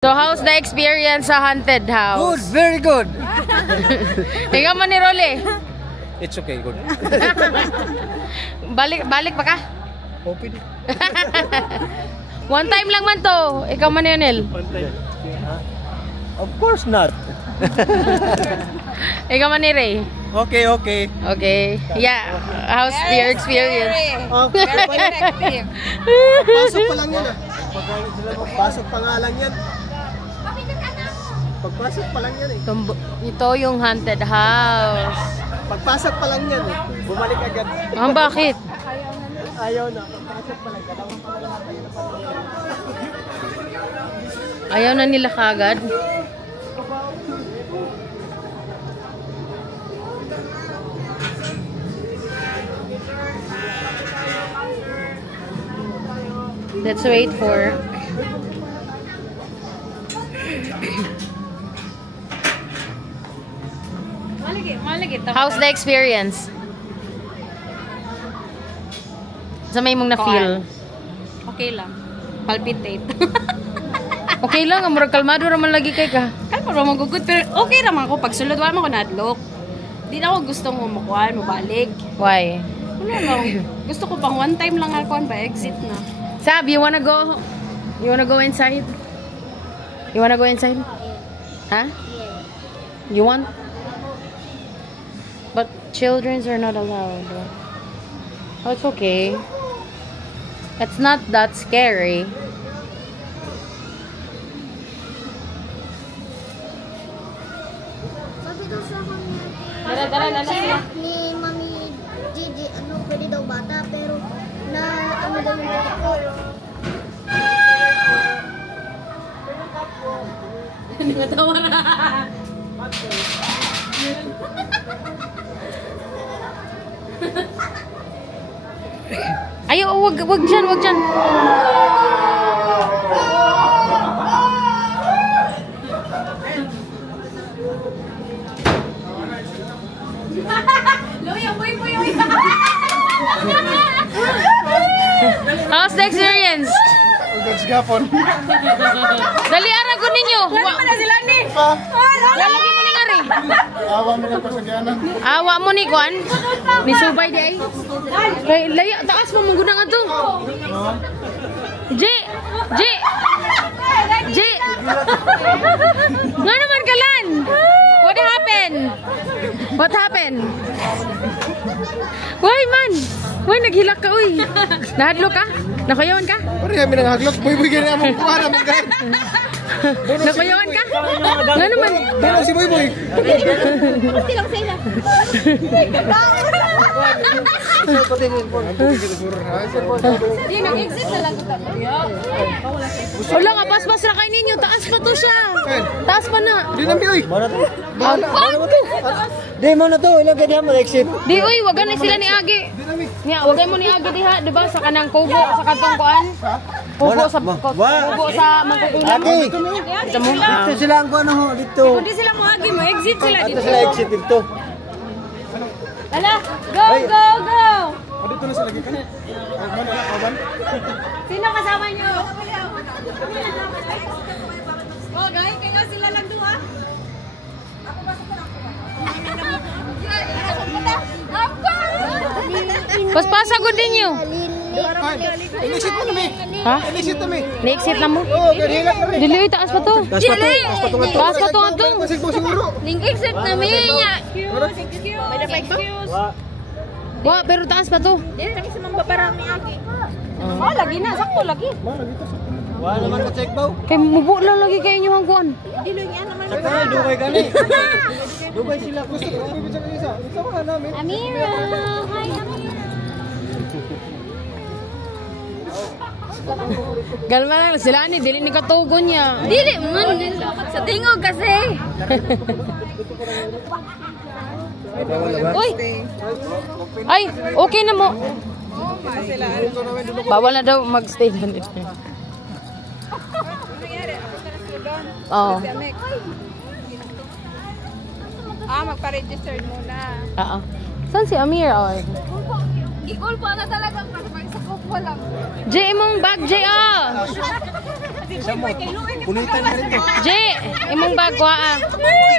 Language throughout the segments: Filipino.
So, how's the experience sa haunted house? Good, very good. Ikaw man ni Rolly. It's okay, good. Balik pa ka? Open. One time lang man to. Ikaw man ni Onel. Of course not. Ikaw man ni Ray. Okay, okay. Okay. Yeah. How's your experience? Okay. Pasok pa lang yan ah. Pasok pa nga lang yan. Pagpasok pa lang yan eh. Ito yung haunted house. Pagpasok pa lang yan eh. Bumalik agad. Bakit? Ayaw na. Pagpasok pa lang. Ayaw na nila kagad. Let's wait for... How's the experience? Sa may mong na-feel? Okay lang. Palpitate. Okay lang, amurag kalmado raman lagi kay ka. Kalma raman gugud, pero okay raman ako. Pag sulod, wala man ko na-adlock. Di na ako gustong makuhaan, mabalik. Why? Wala lang. Gusto ko pang one time lang ako ba exit na. Sab, you wanna go? You wanna go inside? You wanna go inside? Huh? You want? But children are not allowed. Oh, it's okay. It's not that scary. Sabi daw sa kanya, ni Mami Gigi, pwede daw bata, pero na daw yung bata ko. Nagatawa na. Ayo, wag dyan, wag dyan. How's the experience? That's gapon. Dali ara ko ninyo. Wala na sila ni. Lalagi mo ni ngari. Awa mo lang pasagyanan. Awa mo ni Kwan. Ni Subay di ay. Kay laya taas mo mong gunang ato. J. Nga naman kalan. What happened? What happened? Why man? Why naghilak ka uy? Nahadlo ka? Nakayawan ka? Pare kami nanghaglok. Boy ganyan mo kuha na mo gan. Nakayawan ka? Nga naman. Pero si Boy. Pati lang sila. Di nag-exit na lang kita. Wala nga, paspas na kayo ninyo. Taas pa to siya. Taas pa na. Di na oy. Di mo na to. Ilang ganyan mo exit. Di uy, wagan ni sila ni Agi. Nga, wagay mo ni Agi diha, di ba? Sa kanang kubo, sa kantong kuan. Kubo sa mangkukulang. Agi. Dito sila ang kuan ho dito. Kung di sila mo agi mo, exit sila Dito dito. sila exit dito. Ala, go! Dito na sila gikan. Sino kasama niyo? Oh, guys, kaya sila lang duha. Paspasa ko din nyo. Exit mo na Ha? Exit na mi. Na-exit na mo? Oh, ganyan na mi. Dili, uy, taas pa to. Taas pa to nga to. Pasig mo siguro. Ning exit na mi niya. Excuse. Wa, pero taas pa to. Dili lagi sa mambabarami agi. Oh, lagi na, sakto lagi. Wala naman ka check baw. Kay mubo lang lagi kayo nyo ang kuan. Dili niya naman. Sakto na dugay gani. Dugay sila gusto ko bibigyan ka isa. Isa ba namin? Amira, hi Amira. Galma lang sila ni, dili ni katugon niya. Dili man sa tingog kasi. Uy! Ay, okay na mo. Bawal na daw mag-stay doon. Oo. Magpa-register muna. Oo. Saan si Amir? Oh. I-call pa na talaga para sa kuko lang. J, mong bag, J, oh! Punitan na rin to. Je, imong bag ko ah.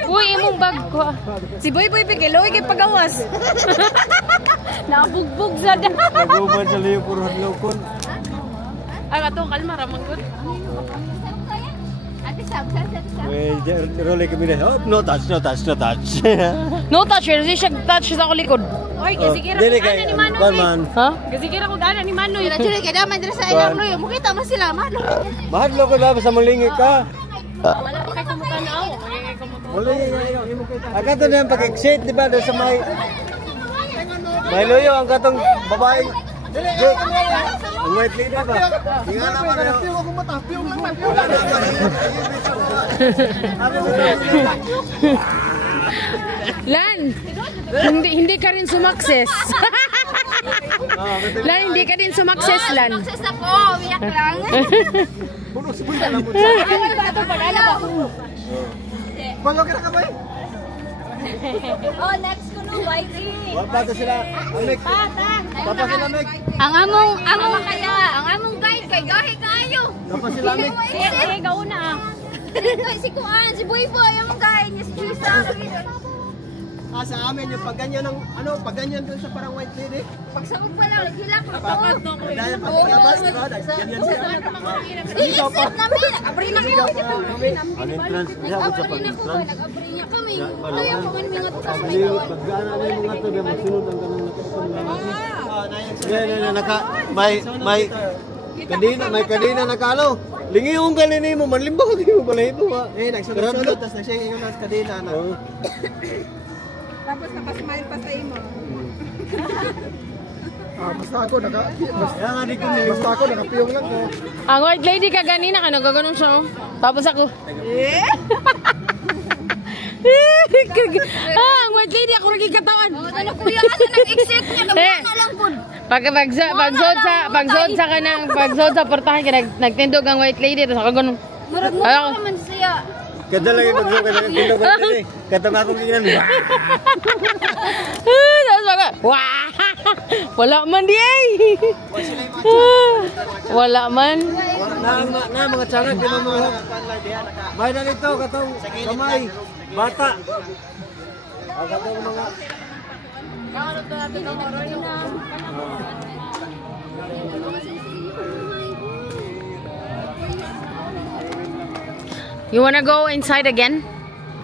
Uy, imong bag ko. Si Boy Boy Pikiloy kay pagawas. Nabugbog sa da. Naguban sa liyo puro hadlokon. Ang atong kalma ramon gud. Wait, role kami na. Oh, no touch. No touch, hindi siya touch sa likod. Oy, gasigira Dili ko kay ana ni Manoy. Batman. Ha? Gasigira ko ana ni Manoy. Dili kay daman dira sa ilang loy. Mukita man sila Manoy. Mahadlokon na sa malingi ka. Wala pa kay kumutan na ako. Magiging kumutan. Wala Aga to na pag-exit, di ba? Doon sa may loyo ang katong babaeng. Jake, ang white lady ba? Tingnan naman na. Lan, hindi ka rin sumakses. Lan, hindi ka din sumakses, Lan. Success ako, wiyak lang. Balo ka na ka ba? Oh, next ko no, YG. Wala sila. Ang next. Tapos sila next. Ang among kaya, ang among guide kay gahi kayo. Tapos sila next. Sige, gauna. Si Kuan, si Boy Boy, ang guide niya si Chisa. Sa amin yung pagganyan ng pagganyan doon sa parang white lady. Pagsabog pa lang, naghilak ko. Dahil paglabas, diba? Ganyan siya. Dito pa. Namin, abri na kayo. Ang entrance niya ako sa pag-entrance. Nag-abri niya kami. Kaya ko man mingot sa may Pagdaan kawan. pagdaan na yung mga to, diba? Magsunod ang kanang nakapagpapalala. Yan, naka, may kadina nakalo. Lingi yung kanini mo, manlimba ko din mo pala ito ha. Nagsunod-sunod, tapos nagsiyang yung nas kadina na. Tapos nakasmile pa sa imo. Basta ako nakapiyong lang ko. Ang white lady ka ganina ka, nagaganon siya. Oh. Tapos ako. Ang white lady ako rin katawan. Ano kuya kasi nag-exit niya, gamana lang po. Pagsod sa portahan ka, nagtindog ang white lady, tapos ako ganun. Murag mo naman siya. Kada lang yung pagsuka ng tindog ko din eh. Katong akong kingnan. Tapos mga, wah! Wala man di ay! Wala man. Na mga tsangat, di ba mga... May na nito, katong kamay, bata. Katong mga... You wanna go inside again?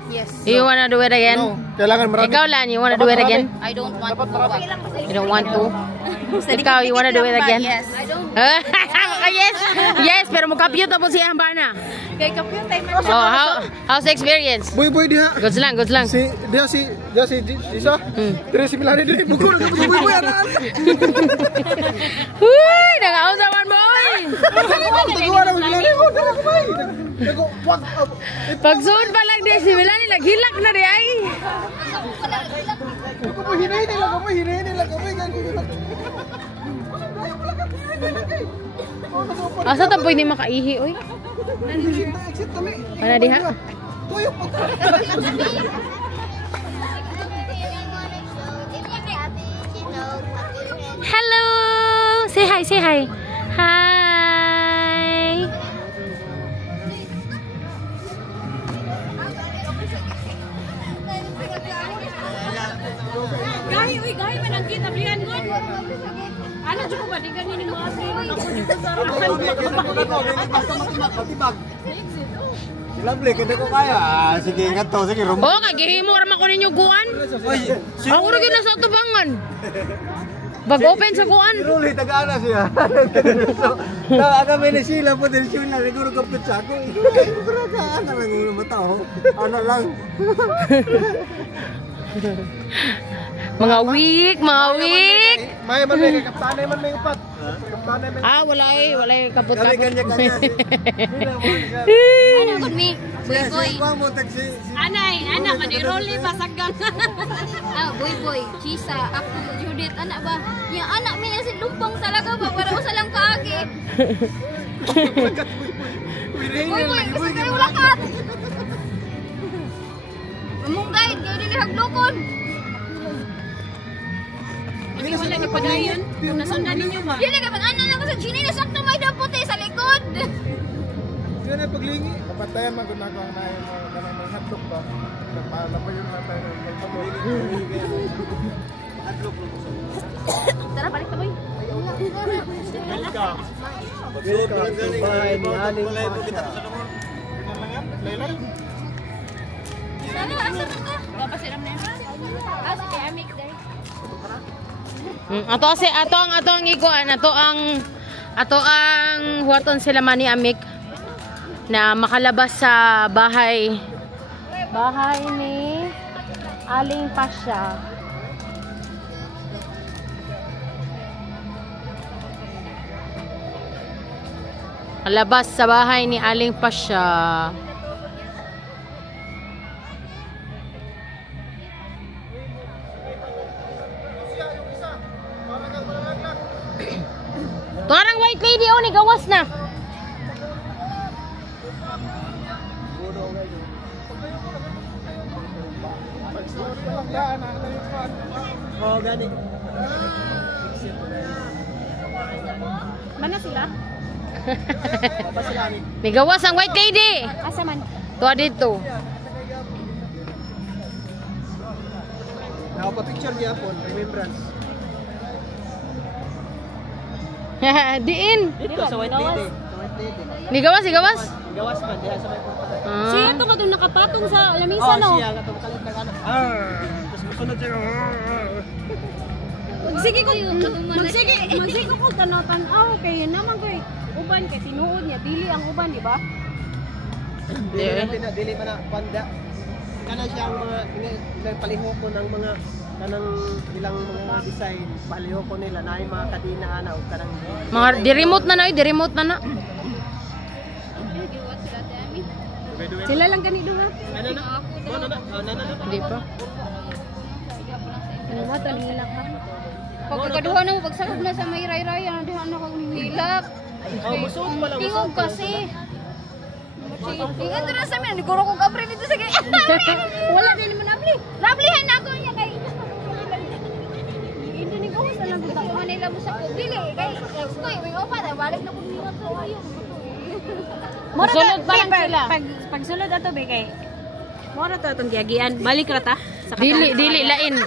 Yes. You wanna do it again? Kailangan marami. Ikaw Lan, you wanna do it again? I don't want to go back. You don't want to? Ikaw, you wanna do it again? Yes. I don't. Yes! Yes, pero mukapyo tapos siya ang bana. Kay kapyo tayo Oh, how's the experience? Boy diha. Goods lang, goods lang. Dia si Isa. Dire si Milani dire bukol ka boy ana. Uy, nag-ausawan mo oy. Tagawa na Milani mo dala ko bay. Pagsuod pa lang di si Milani naghilak na di ay. Ko hinay nila ko bay gan ko. Asa ta pwede makaihi oy? Exit kami. Para diha. Tuyo pa. Hello! Say hi, say hi. Hi! Gahi man ang kita blian gon. Ano jud ko ba di ganin mo ate? Ako dito sa Lovely, kada ko kaya. Sige, ingat to. Sige, rumbo. Oh, kagihimo ra man ko ninyo kuan. Ako ra gyud sa tubangan. Bag-open sa kuan. Ruli, taga-ana siya. Aga may na sila po din siya na siguro kapit sa ako. Ana lang yung matao. Ana lang. Mga week. May man may kaptanay man may upat. Kaptanay man. Wala ay kapot. Kami kanya-kanya. Ano kun mi? Boy Boy. Kuang mo taxi. Anay, anak maniroli basagan. Boy Boy, Chisa, ako, Judith, anak ba? Yung anak mi si lumpong talaga ba? Para usa lang kaagi. Boy Boy, kasi kayo lakat. Among guide, kayo dili haglukon. Hindi wala ni padayon. Kung nasundan ninyo ba? Dili ka pag ana lang ko sa Gini, nasakto may daputi sa likod. Yun ang paglingi. Kapatayan man kung nagawa na yung mga hatlok ba? Nagpala pa yun natin ng paglingi. Hatlok lang po sa Tara, balik na boy. Welcome. Welcome sa bahay ni Aling Pasha. Laylan? Ano, asa ka? Papasiram na yun. Si Kaya Mix there. Ato ang ikuan, ato ang huwaton sila man ni Amik na makalabas sa bahay ni Aling Pasha. Malabas sa bahay ni Aling Pasha. Parang white lady ni gawas na. Oh, gani. Mana sila? May gawas ang white lady. Asa man? Tuwa dito. Nakapapicture niya po, remembrance. Diin. Dito sa White Lady. Sa White Lady. May gawas, gawas. Gawas man, diha sa may punta. Siya ito ka doon nakapatong sa lamisa, no? Siya nga itong kalit ng ano. Tapos masunod siya. Magsige ko kung tanaw kay naman kay uban kay tinuod niya dili ang uban, di ba? Dili man na panda. Kana siya ang mga ilang palihok ko ng mga kanang ilang mga design, palihok ko nila na ay mga kadina ana o kanang Mga di-remote na na, di-remote na na. Sila lang ganito ha. ano na? Hindi pa. Ano ba to nilak ha? Pagkakaduha na mo, pagsakop na sa may ray-ray, diha na kang nilak. Musuot pala mo. Tingog kasi. Tingog na sa amin, naguro kong kapre dito sa kaya. Wala din naman abli. Lablihan na ako niya kay. Hindi ni gawas na lang kita. Manila mo sa pubili. Kay, may opa na, balik na kong nilak sa ayaw. Masunod pa lang sila. Pag sulod ato be kay mora to atong giagian. Balik ra ta. Dili, lain.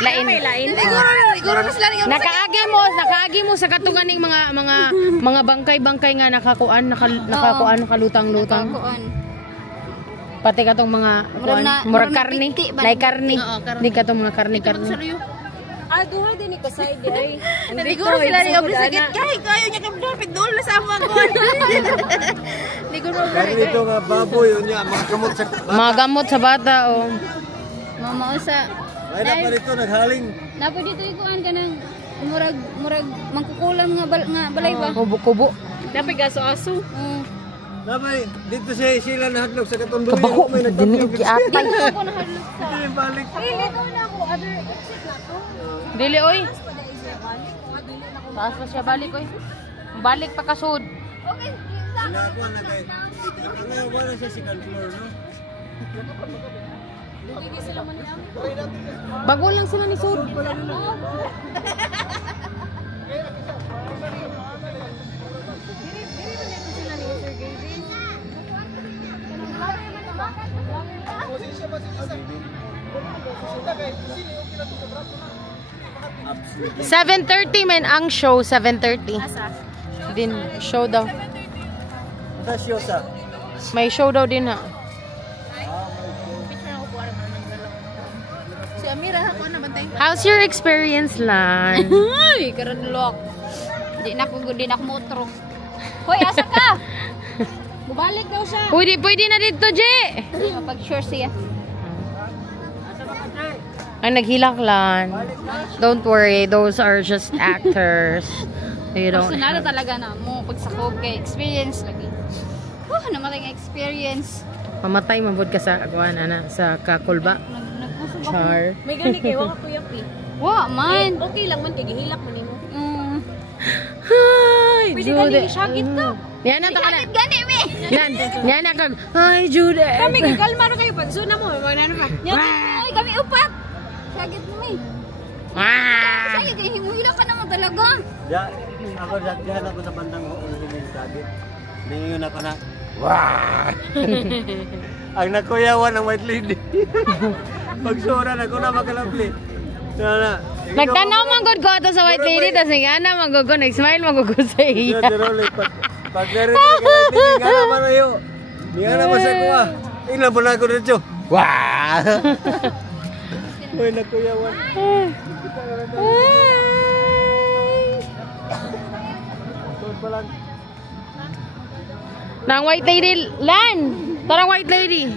Lain. Siguro na sila nakaagi mo sa katuganing mga bangkay-bangkay nga nakalutang-lutang. Pati katong mga murag karni, lay karni. Di katong mga karni. Duha din ni kasay di ay. Siguro sila ni obli sakit kay kayo niya kay dapat dol na sa mga kon. Siguro Kaya dito nga baboy yun niya, mga gamot sa bata o. Mama usa. Ay na pa dito naghaling. Napo dito ikuan kanang murag mangkukulam nga balay ba? Kubo-kubo. Dapat gaso-aso. Nabay, dito sila nahadlok sa katunduyan. Kabako, dinig ki atay. Ako na hadlok sa. Dili balik. Dili ko na ako other exit na to. Dili oy. Taas pa siya balik oy. Balik pa kasud. Okay, Nakuha na kay. Ngayon wala siya second floor, no? Bago lang sila ni Sud. Absolutely. 7:30 man ang show, 7:30. Din show daw. Sa siyosa. May show daw din ha. si Amira ako na bantay. How's your experience, Lan? Ay, karon lock. Di na ko motro. Hoy, asa ka? Mubalik daw siya. Pwede na dito, Je. Kapag sure siya. Ang naghilak lang. Don't worry, those are just actors. They don't. Personal talaga na mo pagsakop kay experience lagi. Naman ang experience. Mamatay mabod ka sa kuan ana sa kakulba. Nagpusog ako. Char. May gani kay wa ka tuyak eh. Wa man. Okay lang man kay gihilak man nimo. Hi, Pwede ka din isagit ka. Yan na ta kana. Gani me. Yan na kag. Hi, Jude. Kami kay kalma na kayo pag suna mo magano pa. Ay, kami upat. Sagit mo me. Ah! Sayo kay himuhila ka naman talaga. Ya, ako dagdagan ako sa bandang huling sabit. Ningon ako na Wah! Ang nakuyawan ng white lady. Pagsura na ko na makalapli. Nagtanaw man gud ko ato sa white lady tas nga na magugo nag-smile magugo sa iya. Pag narinig ka white lady, nga naman ayo. Di nga naman sa kuha. Ilan po na ako dito. Wah! Uy, nakuyawan. Nang white lady, Lan! Tarang white lady.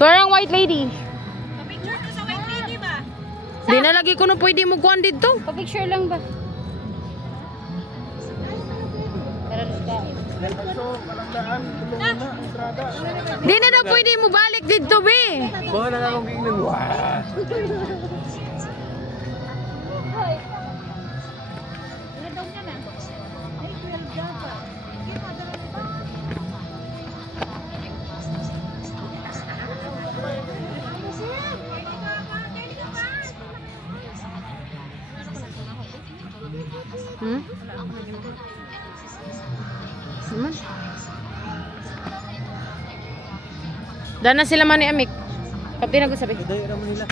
Tarang white lady. Picture ko sa white lady ba? Di na lagi ko na pwede mo kuhan dito. Pa-picture lang ba? Di na daw pwede mo balik dito, be. Bawa na akong gingnan. Wah! Hmm? Dana sila man ni Amik. Kapti na ko sabi. Dayo naman nila.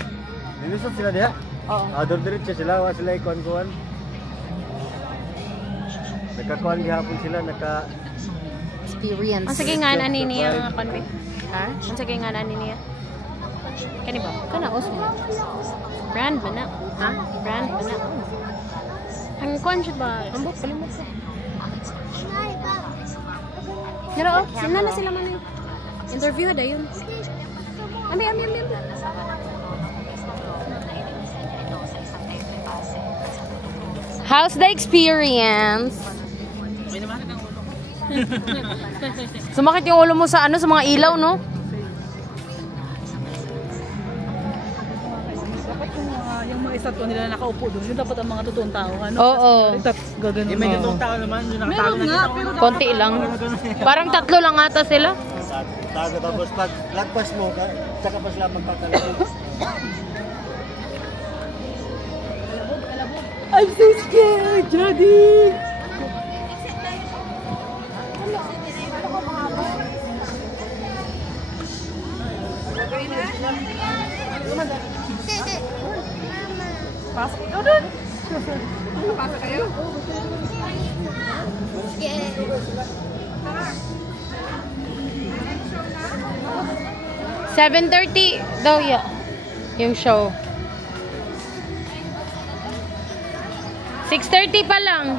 Nilusot sila diha? Oo. Ador diretso sila, wa sila ikuan-kuan. Nakakuan gihapon sila, Experience. Ang sige nga na niya ang konbi. Ha? Ang sige nga na niya. Kani ba? Kana Osmo. Brand ba na? Ha? Brand ba na? Ang kon siya ba? Ambot kalimot ko. Pero oh, sila na sila man. Interview na yun. Ami. How's the experience? Sumakit yung ulo mo sa ano, sa mga ilaw, no? Yung mga isa to nila nakaupo doon, yun dapat ang mga totoong tao. Ano? Oo. Gaganon. may totoong tao naman, yung nakatago na kita. Konti lang. Parang 3 lang ata sila. Tago tapos pag lagpas mo, tsaka pa sila magpakalabog. I'm so scared, Daddy! Pasok ikaw doon! Pasok kayo? Yeah. 7:30 daw yung show. 6:30 pa lang.